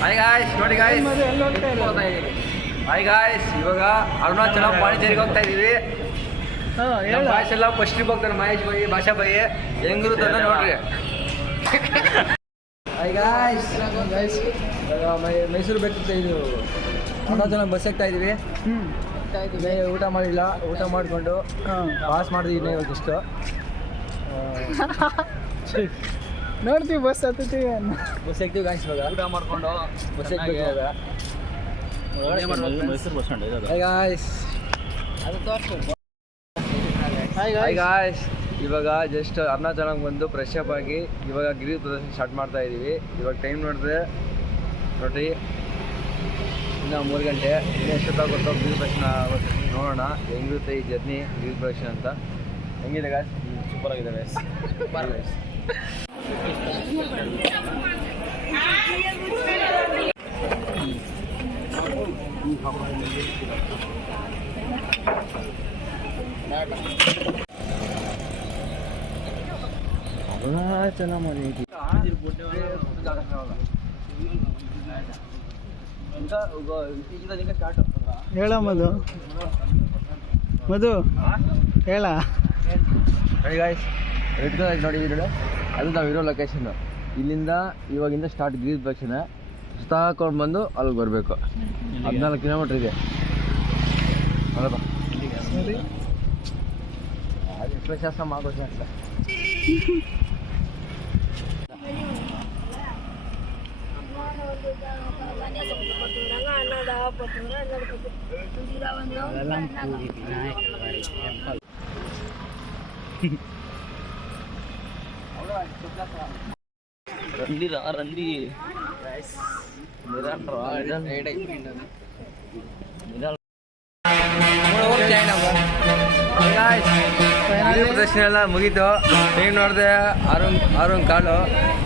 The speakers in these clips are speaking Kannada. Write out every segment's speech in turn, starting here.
ಹಾಯ್ ಗಾಯ್ಸ್, ನೋಡಿ ಗಾಯ್ಸ್, ಹಾಯ್ ಗಾಯ್ಸ್, ಇವಾಗ ಅರುಣಾಚಲ ಪಾಂಡಿಚೇರಿಗೆ ಹೋಗ್ತಾ ಇದೀವಿ. ನಮ್ಮ ಬಾಯ್ಸ್ ಎಲ್ಲ ಫಸ್ಟ್ ಟ್ರಿಪ್ ಹೋಗ್ತಾರೆ. ಮಹೇಶ್ ಬೈ, ಭಾಷಾ ಬೈ ಹೆಂಗಿರುತ್ತೆ ಅಂತ ನೋಡ್ರಿ. ಹಾಯ್ ಗಾಯ್ಸ್, ಮೈಸೂರು ಬೆಟ್ಟ ಇದು ಅರುಣಾಚಲ ಬಸ್ ಆಗ್ತಾ ಇದೀವಿ. ಊಟ ಮಾಡಿಲ್ಲ, ಊಟ ಮಾಡಿಕೊಂಡು ಪಾಸ್ ಮಾಡಿದೀನಿ ಇವಾಗ ಇಷ್ಟು ನೋಡ್ತೀವಿ. ಬಸ್ ಹತ್ತೀವಿ, ಬಸ್ ಆಗ್ತೀವಿ ಗಾಯ್ಸ್. ಇವಾಗ ಊಟ ಮಾಡ್ಕೊಂಡು ಬಸ್ ಆಗ್ಬೇಕು ಇವಾಗ. ಮೈಸೂರು ಬಸ್ ಸ್ಟ್ಯಾಂಡ್ ಇದೆ. ಹಾಯ್ ಗಾಯ್ಸ್, ಹಾಯ್ ಗಾಯ್ಸ್, ಇವಾಗ ಜಸ್ಟ್ ಅರುಣಾಚಲಕ್ಕೆ ಬಂದು ಫ್ರೆಶ್ ಅಪ್ ಆಗಿ ಇವಾಗ ಗಿರಿ ಪ್ರದರ್ಶನ ಸ್ಟಾರ್ಟ್ ಮಾಡ್ತಾ ಇದ್ದೀವಿ. ಇವಾಗ ಟೈಮ್ ನೋಡಿದ್ರೆ ನೋಡ್ರಿ, ಇನ್ನು 3 ಗಂಟೆ. ಇನ್ನೂ ಎಷ್ಟೊತ್ತಾಗುತ್ತೋ ಗಿರಿ ಪ್ರದರ್ಶನ ನೋಡೋಣ ಹೆಂಗಿರುತ್ತೆ ಈ ಜರ್ನಿ ಗಿರಿ ಪ್ರದರ್ಶನ ಅಂತ. ಹೆಂಗಿದೆ ಗಾಯ್ಸ್? ಸೂಪರ್ ಆಗಿದೆ ಗಾಯ್ಸ್. ಅರುಣಾಚಲ ಮನೆ ಹೇಳ ಮಧು, ಮಧು ಹೇಳ. ನೋಡಿ ಅದು ನಾವಿರೋ ಲೊಕೇಶನ್. ಇಲ್ಲಿಂದ ಇವಾಗಿಂದ ಸ್ಟಾರ್ಟ್ ಗಿರಿ ಪ್ರದಕ್ಷಿಣೆ ಸುತ್ತಾಕೊಂಡು ಬಂದು ಅಲ್ಲಿಗೆ ಬರಬೇಕು. 14 ಕಿಲೋಮೀಟ್ರ್ ಇದೆ. ಶಾಸ್ತ್ರ ಮಾಡೋದು ಅಂತ ರಂಡಿ ಪ್ರದರ್ಶನ ಎಲ್ಲ ಮುಗೀತು. ಟೈಮ್ ನೋಡಿದೆ 6 ಕಾಲು.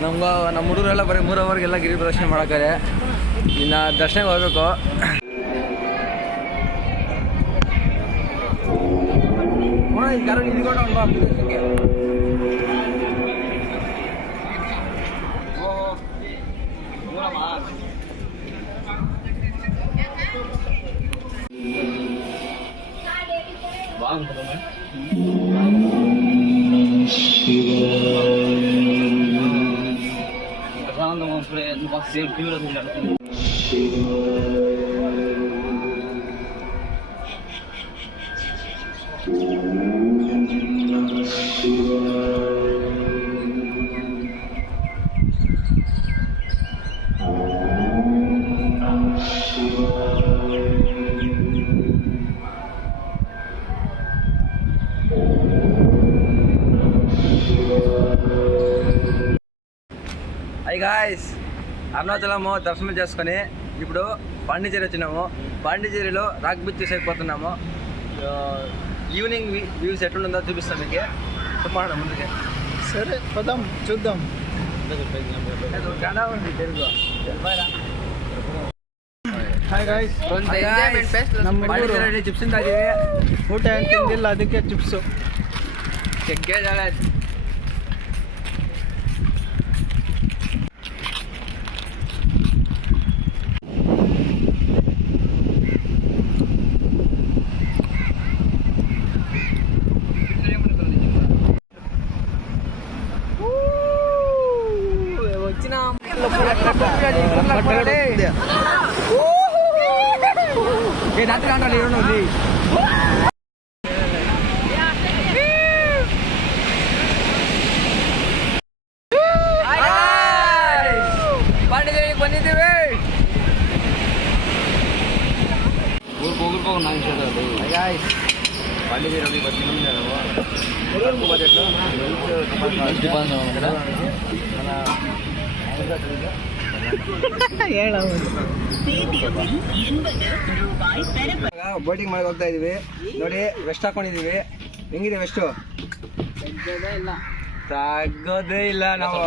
ನಮ್ಮ ಹುಡುಗರೆಲ್ಲ ಬರೀ 3 ಅವರ್ಗೆಲ್ಲ ಗಿರಿ ಪ್ರದರ್ಶನ ಮಾಡೋಕ್ಕಾರೆ. ಇನ್ನು ದರ್ಶನಕ್ಕೆ ಹೋಗ್ಬೇಕು. హై గాయ్స్, అరుణాచలము దర్శనం చేసుకొని ఇప్పుడు పాండిచేరి వచ్చినాము. పాండిచేరిలో రాక్ బీచ్ చూసేకపోతున్నాము. ఈవినింగ్ వ్యూస్ ఎట్లుందో చూపిస్తాం మీకు. చెప్పండి ముందుకే. సరే పదం చూద్దాం. ಹಾಯ್ ಗಾಯ್ಸ್, ನಮ್ಮ ಪಾಂಡಿಚೇರಿಯಲ್ಲಿ ಚಿಪ್ಸ್ ತಿಂತಾ ಇದ್ದೀವಿ. ಊಟ ಏನು ತಿಂದಿಲ್ಲ, ಅದಕ್ಕೆ ಚಿಪ್ಸು. ಪಾಂಡಿಚೇರಿಗೆ ಬಂದಿದ್ದೀವಿ. ಪಾಂಡಿಚೇರಿ ಬರ್ತೀನಿ ಬೋಟಿಂಗ್ ಮಾಡಿ ಹೋಗ್ತಾ ಇದೀವಿ. ನೋಡಿ ವೆಸ್ಟ್ ಹಾಕೊಂಡಿದೀವಿ. ಹೆಂಗಿದೆ ವೆಸ್ಟು? ತಗೋದೇ ಇಲ್ಲ ನಾವು.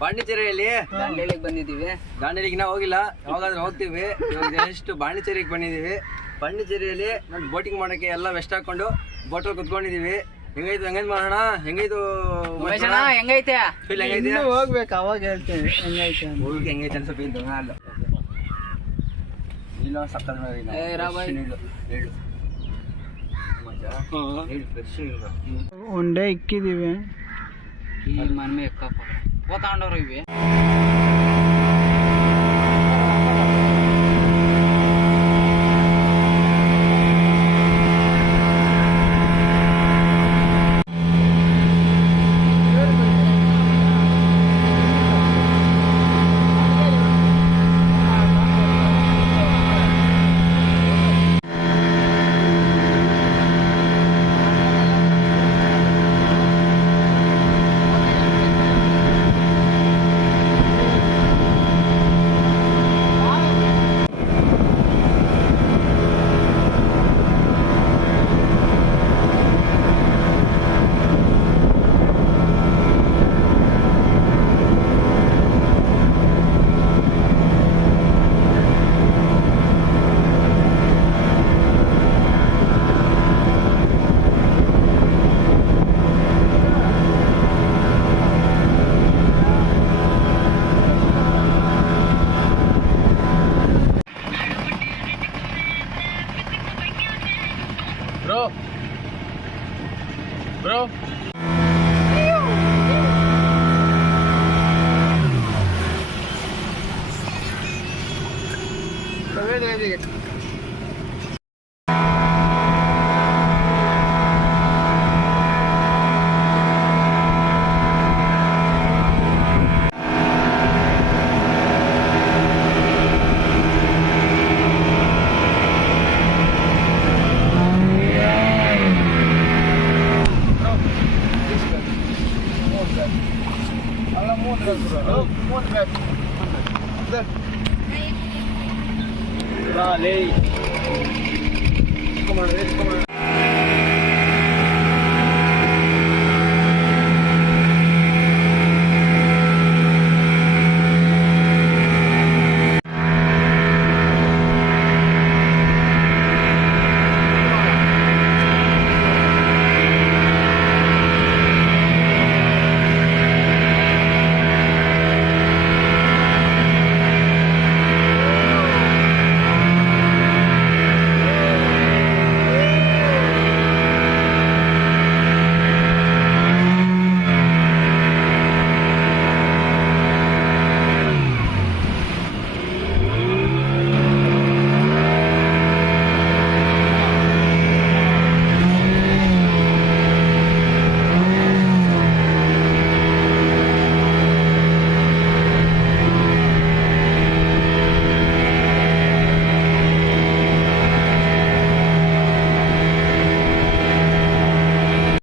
ಪಾಂಡಿಚೇರಿಯಲ್ಲಿ ದಾಂಡೇಲಿಗೆ ಬಂದಿದ್ದೀವಿ. ದಾಂಡೇಲಿಗೆ ನಾವು ಹೋಗಿಲ್ಲ, ಯಾವಾಗಾದ್ರೂ ಹೋಗ್ತೀವಿ. ಇವಾಗ ಜಸ್ಟ್ ಪಾಂಡಿಚೇರಿಗೆ ಬಂದಿದ್ದೀವಿ. ಪಾಂಡಿಚೇರಿಯಲ್ಲಿ ನಾನು ಬೋಟಿಂಗ್ ಮಾಡೋಕ್ಕೆ ಎಲ್ಲ ವೆಸ್ಟ್ ಹಾಕೊಂಡು ಬೋಟಲ್ಲಿ ಕುತ್ಕೊಂಡಿದ್ದೀವಿ. ಹೆಂಗೈತೆ ಮಾಡೋಣ? ಹೆಂಗೈತೆ ಫೀಲ್? ಹೆಂಗೈತೆ ಹೋಗ್ಬೇಕು, ಅವಾಗ ಹೇಳ್ತೀನಿ ಹೆಂಗೈತೆ ಅಂತ. ಹೋಗಿ ಹೆಂಗೈತೆ ಅಂತ ಫೀಲ್ ಅಲ್ಲ ಇಲ್ಲ ಸಕ್ಕದ ಒಂದೇ ಇಕ್ಕಿದೀವಿ ಈ ಮನ್ಮೆ ಎಕ್ಕಪ್ಪ ತಗೊಂಡವ್ರು ಇವೆ. Bro Come on.